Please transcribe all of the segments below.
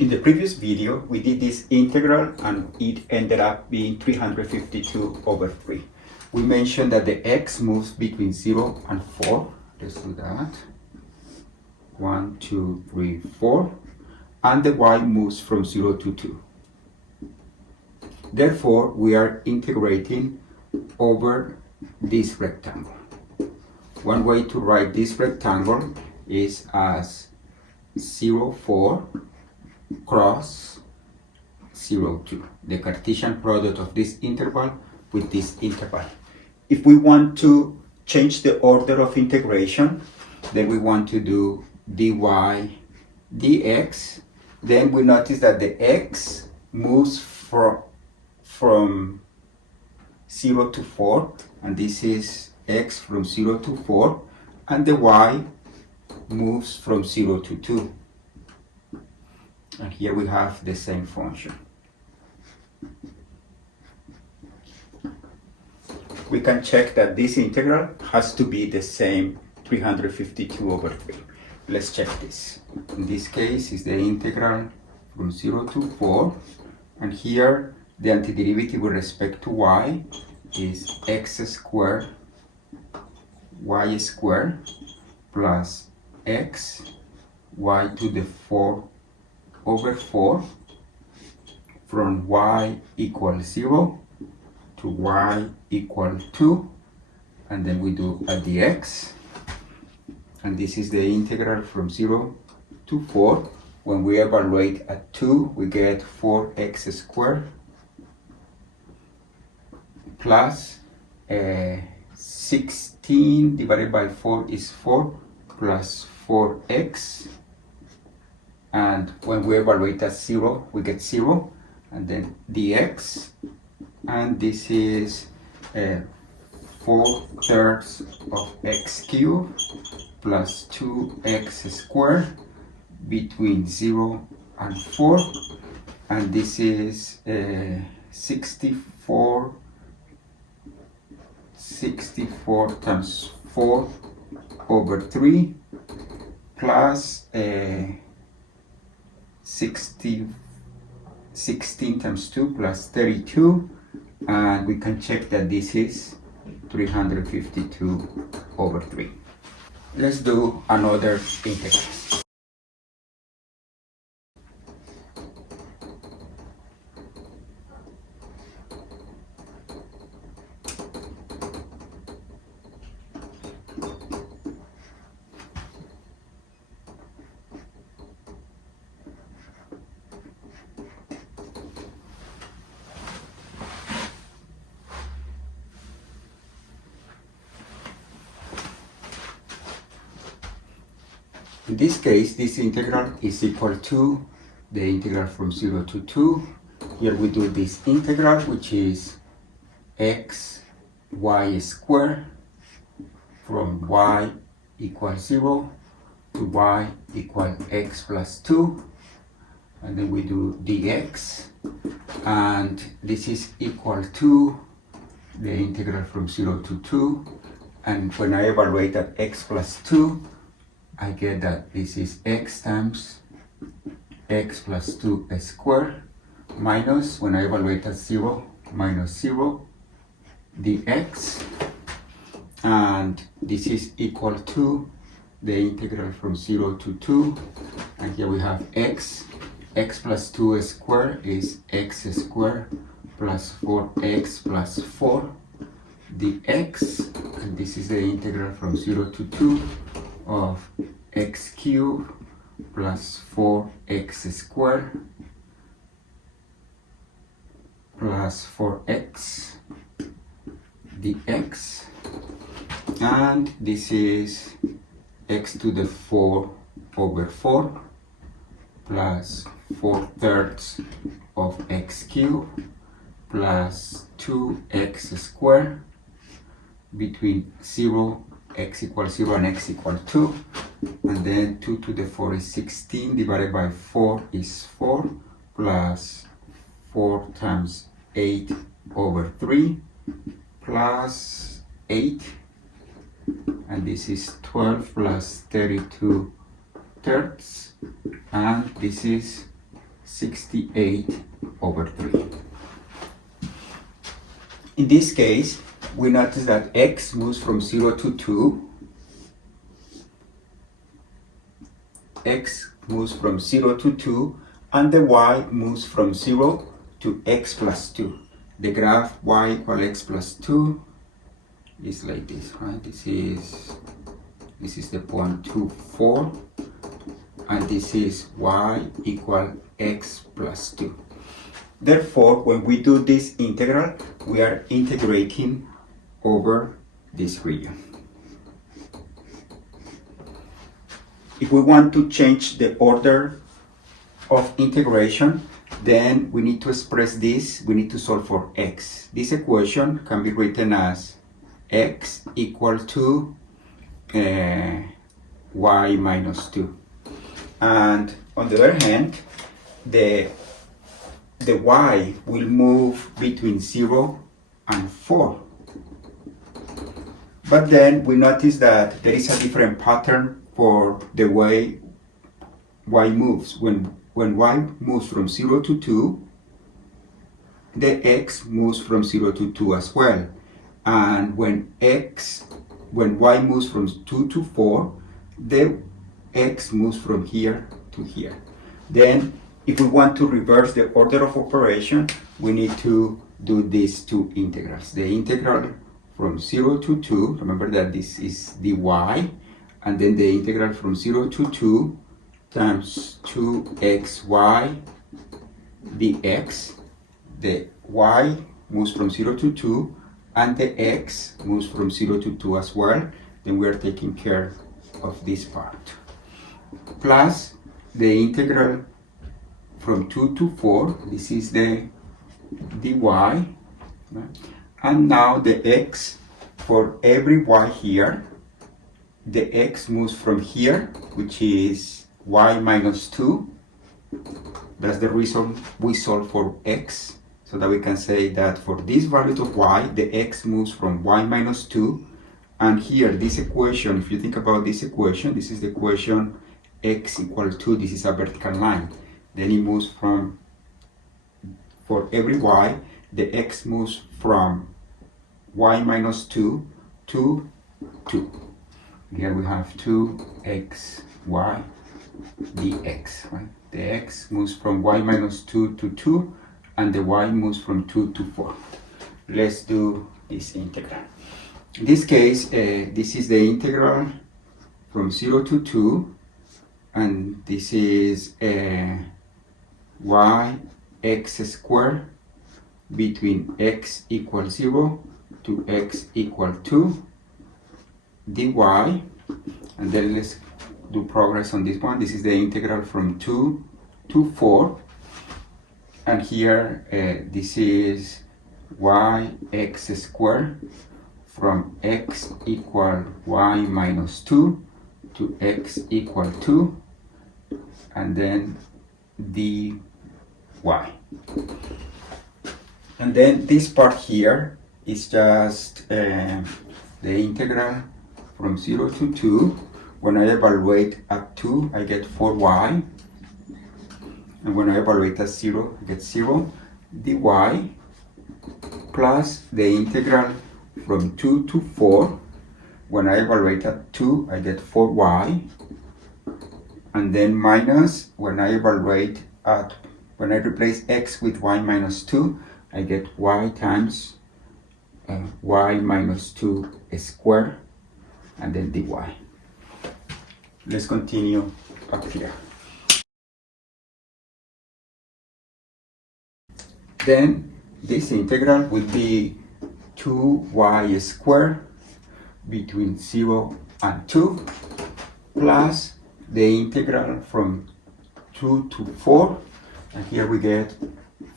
In the previous video, we did this integral and it ended up being 352 over 3. We mentioned that the x moves between 0 and 4. Let's do that. 1, 2, 3, 4. And the y moves from 0 to 2. Therefore, we are integrating over this rectangle. One way to write this rectangle is as 0, 4 cross 0, 2, the Cartesian product of this interval with this interval. If we want to change the order of integration, then we want to do dy dx. Then we notice that the x moves from 0 to 4, and this is x from 0 to 4, and the y moves from 0 to 2. And here we have the same function. We can check that this integral has to be the same 352 over 3. Let's check this. In this case, is the integral from 0 to 4. And here, the antiderivative with respect to y is x squared y squared plus x y to the 4 over 4 from y equals 0 to y equals 2, and then we do a dx, and this is the integral from 0 to 4. When we evaluate at 2, we get 4x squared plus 16 divided by 4 is 4 plus 4x, and when we evaluate at 0, we get 0, and then dx, and this is 4/3 of x cubed plus 2x squared between 0 and 4, and this is 64 times 4 over 3 plus 16 times 2 plus 32, and we can check that this is 352 over 3. Let's do another integral. In this case, this integral is equal to the integral from 0 to 2. Here we do this integral, which is x y squared from y equals 0 to y equals x plus 2. And then we do dx, and this is equal to the integral from 0 to 2. And when I evaluate at x plus 2, I get that this is x times x plus 2 squared minus, when I evaluate at 0, minus 0 dx, and this is equal to the integral from 0 to 2, and here we have x plus 2 squared is x squared plus 4x plus 4 dx, and this is the integral from 0 to 2 of x cubed plus 4x squared plus 4x dx, and this is x to the 4 over 4 plus 4/3 of x cubed plus 2x squared between 0, x equals 0 and x equals 2, and then 2 to the 4 is 16 divided by 4 is 4 plus 4 times 8 over 3 plus 8, and this is 12 plus 32 thirds, and this is 68/3. In this case, we notice that x moves from 0 to 2. X moves from 0 to 2, and the y moves from 0 to x plus 2. The graph y equal x plus 2 is like this, right? This is the point 2, 4, and this is y equal x plus 2. Therefore, when we do this integral, we are integrating over this region. If we want to change the order of integration, then we need to express this, we need to solve for x. This equation can be written as x equal to y minus 2. And on the other hand, the y will move between 0 and 4. But then we notice that there is a different pattern for the way y moves. When y moves from 0 to 2, the x moves from 0 to 2 as well. And when y moves from 2 to 4, the x moves from here to here. Then if we want to reverse the order of operation, we need to do these two integrals. The integral from 0 to 2, remember that this is dy, and then the integral from 0 to 2 times 2xy dx. The y moves from 0 to 2, and the x moves from 0 to 2 as well. Then we are taking care of this part. Plus the integral from 2 to 4, this is the dy, right? And now the x, for every y here, the x moves from here, which is y minus 2. That's the reason we solve for x, so that we can say that for this value of y, the x moves from y minus 2. And here, this equation, if you think about this equation, this is the equation x equal to, this is a vertical line. Then it moves from, for every y, the x moves from y minus 2 to 2. Here we have 2xy dx, right? The x moves from y minus 2 to 2, and the y moves from 2 to 4. Let's do this integral. In this case, this is the integral from 0 to 2, and this is y x squared between x equals 0 to x equal 2 dy, and then let's do progress on this one. This is the integral from 2 to 4, and here this is y x squared from x equal y minus 2 to x equal 2, and then dy. And then this part here is just the integral from 0 to 2. When I evaluate at 2, I get 4y, and when I evaluate at 0, I get 0 dy, plus the integral from 2 to 4. When I evaluate at 2, I get 4y, and then minus, when I replace x with y minus 2, I get y times y minus 2 squared, and then dy. Let's continue up here. Then this integral will be 2y squared between 0 and 2, plus the integral from 2 to 4, and here we get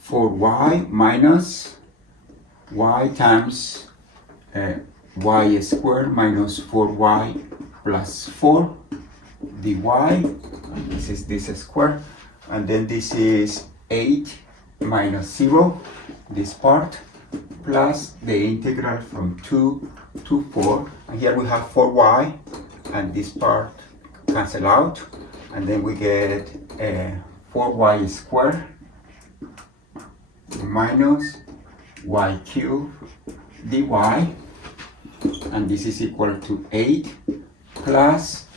4y minus y times y squared minus 4y plus 4 dy, and this is this square, and then this is 8 minus 0, this part, plus the integral from 2 to 4, and here we have 4y, and this part cancel out, and then we get 4y squared minus y cubed dy, and this is equal to 8 plus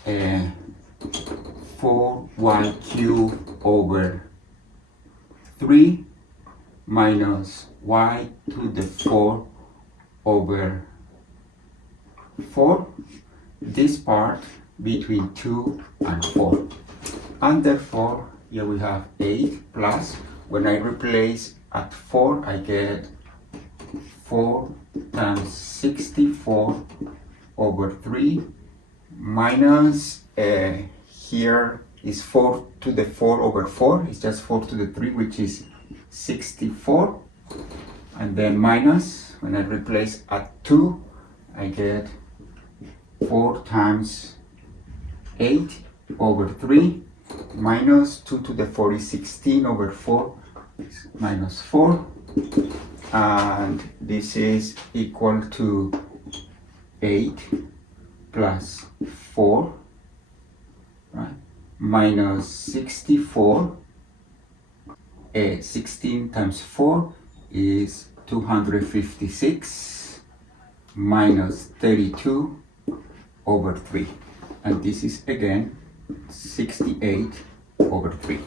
4y cubed over 3 minus y to the 4 over 4, this part between 2 and 4. And therefore, here we have 8 plus, when I replace at 4, I get 4 times 64 over 3 minus, here is 4 to the 4 over 4, it's just 4 to the 3, which is 64, and then minus, when I replace at 2, I get 4 times 8 over 3 minus 2 to the 4 is 16 over 4 is minus 4, and this is equal to 8 plus 4, right, minus 64. 16 times 4 is 256 minus 32 over 3, and this is again 68 over 3.